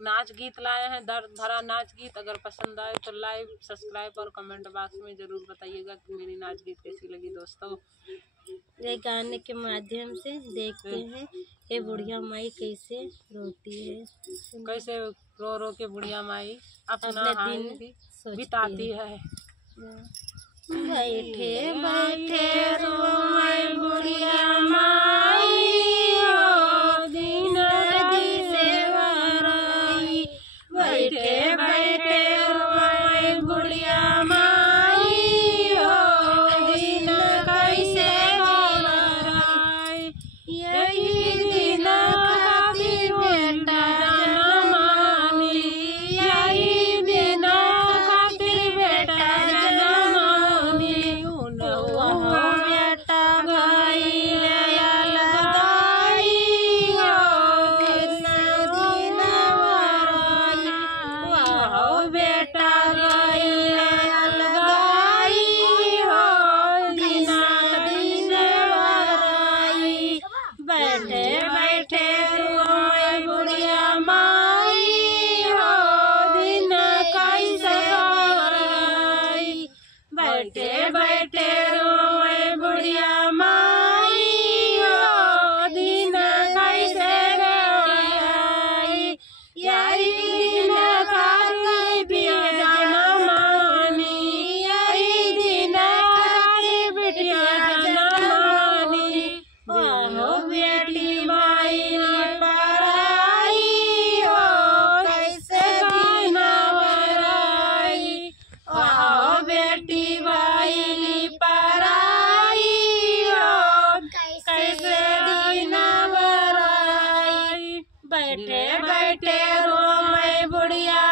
नाच गीत लाए हैं, दर्द भरा नाच गीत। अगर पसंद आए तो लाइक, सब्सक्राइब और कमेंट बॉक्स में ज़रूर बताइएगा कि मेरी नाच गीत कैसी लगी दोस्तों। ये गाने के माध्यम से देखते हैं ये बुढ़िया माई कैसे रोती है, कैसे रो रो के बुढ़िया माई अपना दिन दिन बिताती है। बैठे बैठे रोए बुढ़िया माई, दिन से वराई। बैठे बैठे रोए बुढ़िया माई, दिन कैसे वराई। यही दिन खातिर बेटा जनम मिली, यही दिन खातिर बेटा जनम मिली। बेटा गईल अलगाई, दिन वराई। बेटा गईल अलगाई, दिन वराई। बैठे बैठे रोए बुढ़िया माई, दिन कैसे वराई। बैठे बैठे रोए बुढ़िया माई, दिन कैसे वराई। यही दिन खातिर बेटा जनम मिली, यही दिन खातिर बेटा जनम मिली। बेटी माई पराई, कैसे दिन वराई। बेटी माई पराई, कैसे दिन वराई। बैठे बैठे रोए बुढ़िया